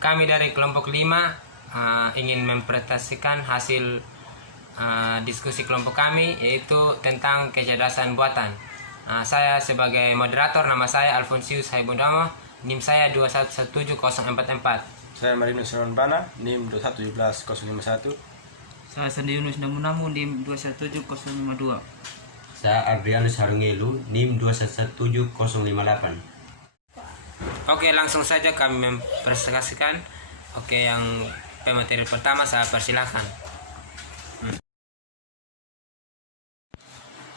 Kami dari kelompok 5 ingin mempresentasikan hasil diskusi kelompok kami, yaitu tentang kecerdasan buatan. Saya sebagai moderator, nama saya Alfonsius Haibundamo, NIM saya 2117044. Saya Marinus Ronbana, NIM 2117051. Saya Sandi Yunus Namunamu, NIM 217052. Saya Adrianus Harungelu, NIM 217058. Oke, langsung saja kami mempresentasikan. Oke, yang pemateri pertama saya persilahkan.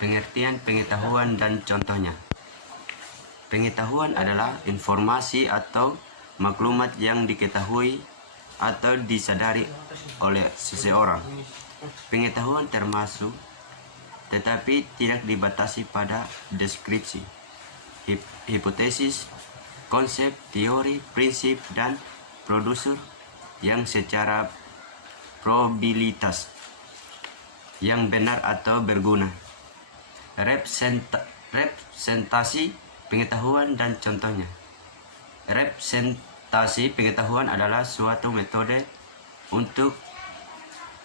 Pengertian pengetahuan dan contohnya. Pengetahuan adalah informasi atau maklumat yang diketahui atau disadari oleh seseorang. Pengetahuan termasuk, tetapi tidak dibatasi pada deskripsi, hipotesis, konsep, teori, prinsip, dan produser yang secara probabilitas yang benar atau berguna. Representasi pengetahuan dan contohnya. Representasi pengetahuan adalah suatu metode untuk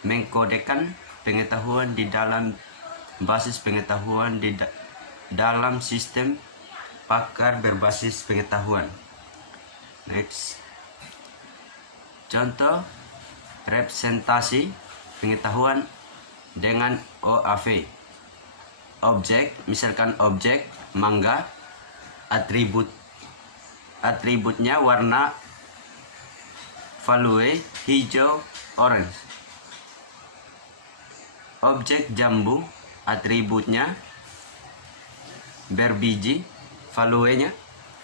mengkodekan pengetahuan di dalam basis pengetahuan di dalam sistem pakar berbasis pengetahuan. Next. Contoh representasi pengetahuan dengan OAV. Objek, misalkan objek mangga, atributnya warna value hijau, orange. Objek jambu, atributnya berbiji, value-nya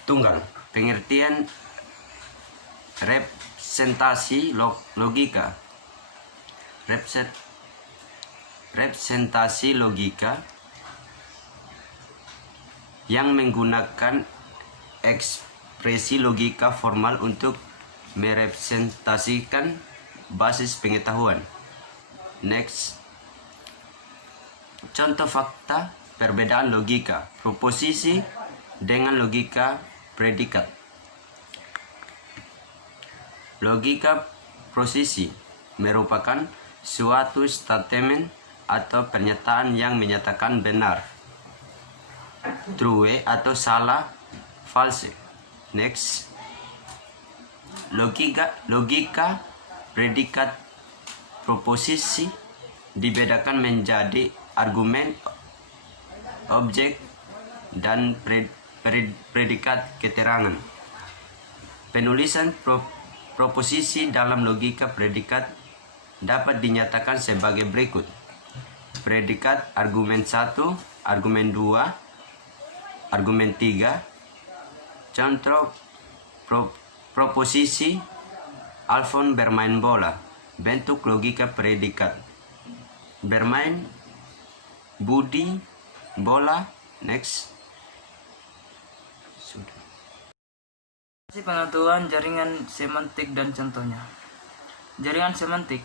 tunggal. Pengertian representasi logika. Representasi logika yang menggunakan ekspresi logika formal untuk merepresentasikan basis pengetahuan. Next. Contoh fakta perbedaan logika proposisi dengan logika predikat. Logika prosesi merupakan suatu statement atau pernyataan yang menyatakan benar, true atau salah, false. Next. Logika predikat proposisi dibedakan menjadi argumen, objek, dan predikat keterangan. Penulisan proposisi dalam logika predikat dapat dinyatakan sebagai berikut. Predikat argumen 1, argumen 2, argumen 3. Contoh proposisi Alfon bermain bola. Bentuk logika predikat. Bermain, Budi, bola. Next. Pengetahuan jaringan semantik dan contohnya. Jaringan semantik,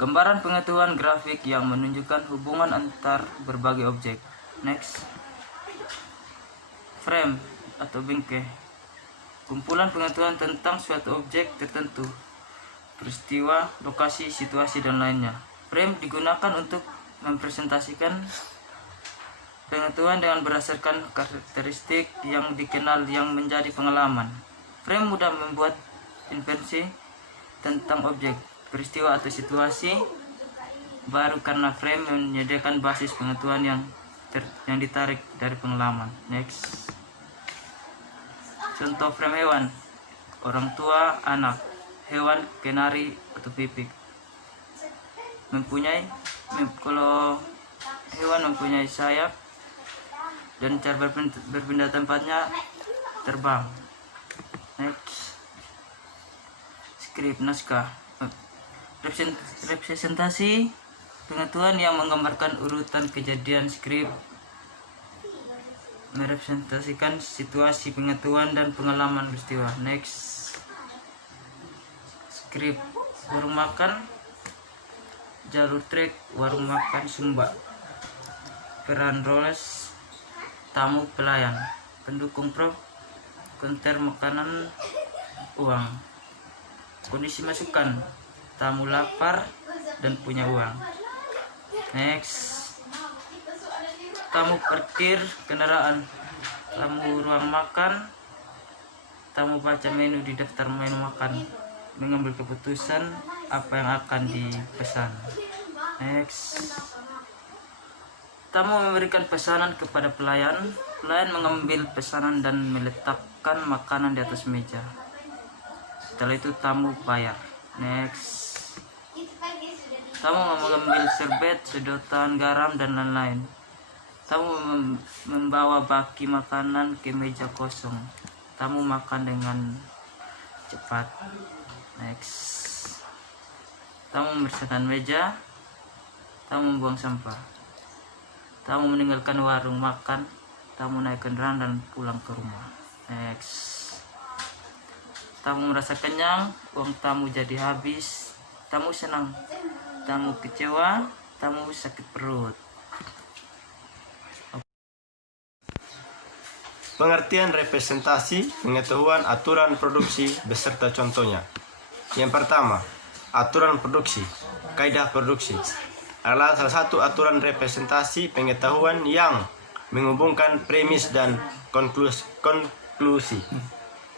gambaran pengetahuan grafik yang menunjukkan hubungan antar berbagai objek. Next. Frame atau bingkai, kumpulan pengetahuan tentang suatu objek tertentu, peristiwa, lokasi, situasi, dan lainnya. Frame digunakan untuk mempresentasikan pengetahuan dengan berdasarkan karakteristik yang dikenal yang menjadi pengalaman. Frame mudah membuat inferensi tentang objek, peristiwa, atau situasi baru karena frame menyediakan basis pengetahuan yang ditarik dari pengalaman. Next. Contoh frame hewan, orang tua, anak, hewan, kenari atau pipik. Kalau hewan mempunyai sayap dan cara berpindah tempatnya terbang. Next. Skrip, naskah, representasi pengetahuan yang menggambarkan urutan kejadian. Skrip merepresentasikan situasi pengetahuan dan pengalaman peristiwa. Next. Skrip, warung makan, jalur trek, warung makan Sumba. Peran roles, tamu, pelayan. Pendukung prop, konter makanan, uang. Kondisi masukan, tamu lapar dan punya uang. Next, tamu parkir kendaraan, tamu ruang makan, tamu baca menu di daftar menu makan, mengambil keputusan apa yang akan dipesan. Next, tamu memberikan pesanan kepada pelayan, pelayan mengambil pesanan dan meletakkan makanan di atas meja. Setelah itu tamu bayar. Next, tamu mengambil serbet, sedotan, garam dan lain-lain. Tamu membawa baki makanan ke meja kosong. Tamu makan dengan cepat. Next, tamu membersihkan meja. Tamu membuang sampah. Tamu meninggalkan warung makan. Tamu naik kendaraan dan pulang ke rumah. Next, tamu merasa kenyang, uang tamu jadi habis. Tamu senang, tamu kecewa, tamu sakit perut. Pengertian representasi, pengetahuan aturan produksi beserta contohnya. Yang pertama, aturan produksi. Kaidah produksi adalah salah satu aturan representasi pengetahuan yang menghubungkan premis dan konklusi.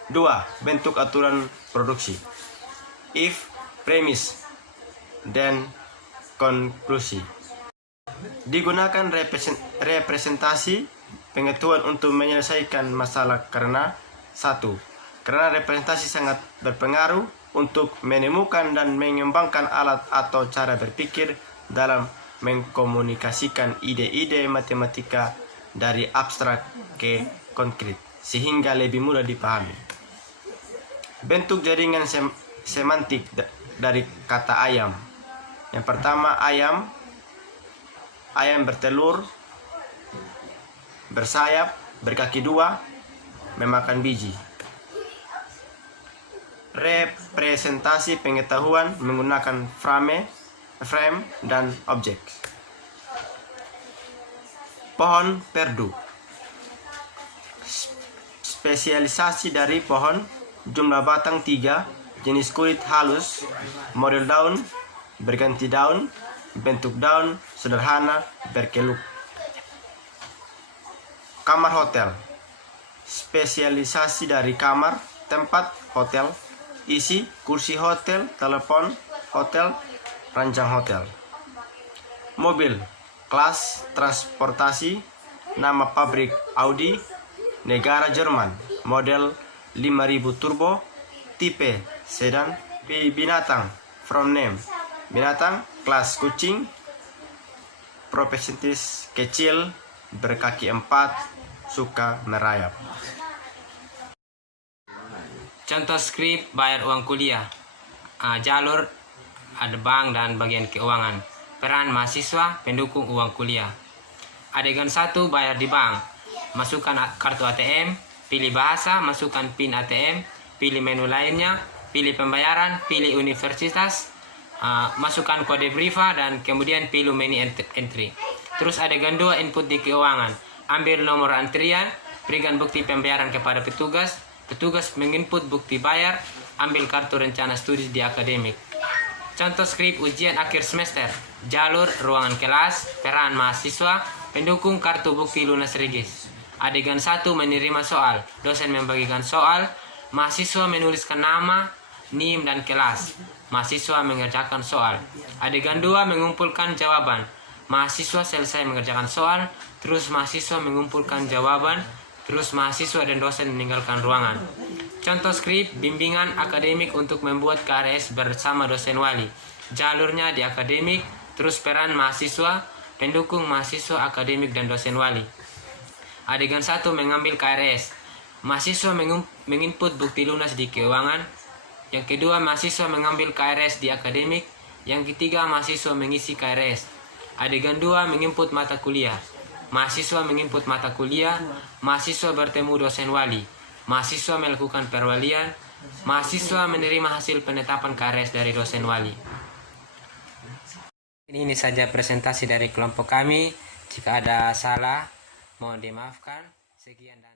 2. Bentuk aturan produksi. If, premis, dan konklusi. Digunakan representasi pengetahuan untuk menyelesaikan masalah karena 1. Karena representasi sangat berpengaruh untuk menemukan dan mengembangkan alat atau cara berpikir dalam mengkomunikasikan ide-ide matematika dari abstrak ke konkret sehingga lebih mudah dipahami. Bentuk jaringan semantik dari kata ayam. Yang pertama, ayam bertelur, bersayap, berkaki dua, memakan biji. Representasi pengetahuan menggunakan frame dan objek. Pohon perdu. Spesialisasi dari pohon, jumlah batang 3, jenis kulit halus, model daun, berganti daun, bentuk daun sederhana, berkeluk. Kamar hotel. Spesialisasi dari kamar, tempat hotel, isi, kursi hotel, telepon hotel, ranjang hotel. Mobil, kelas transportasi, nama pabrik Audi, negara Jerman, model 5000 turbo, tipe sedan. Binatang, from name, binatang, kelas kucing, propensitis kecil, berkaki 4, suka merayap. Contoh skrip bayar uang kuliah. Jalur ada bank dan bagian keuangan. Peran mahasiswa pendukung uang kuliah. Adegan 1, bayar di bank. Masukkan kartu ATM, pilih bahasa, masukkan PIN ATM, pilih menu lainnya, pilih pembayaran, pilih universitas, masukkan kode Briva dan kemudian pilih menu entry. Terus adegan 2, input di keuangan. Ambil nomor antrian, berikan bukti pembayaran kepada petugas. Petugas menginput bukti bayar, ambil kartu rencana studi di akademik. Contoh skrip ujian akhir semester. Jalur ruangan kelas, peran mahasiswa, pendukung kartu bukti lunas regis. Adegan 1, menerima soal. Dosen membagikan soal, mahasiswa menuliskan nama, NIM dan kelas. Mahasiswa mengerjakan soal. Adegan 2, mengumpulkan jawaban. Mahasiswa selesai mengerjakan soal, terus mahasiswa mengumpulkan jawaban, terus mahasiswa dan dosen meninggalkan ruangan. Contoh skrip bimbingan akademik untuk membuat KRS bersama dosen wali. Jalurnya di akademik, terus peran mahasiswa, pendukung mahasiswa akademik dan dosen wali. Adegan 1, mengambil KRS. Mahasiswa menginput bukti lunas di keuangan. Yang kedua, mahasiswa mengambil KRS di akademik. Yang ketiga, mahasiswa mengisi KRS. Adegan 2, menginput mata kuliah. Mahasiswa menginput mata kuliah, mahasiswa bertemu dosen wali, mahasiswa melakukan perwalian, mahasiswa menerima hasil penetapan KRS dari dosen wali. Ini saja presentasi dari kelompok kami. Jika ada salah, mohon dimaafkan. Sekian.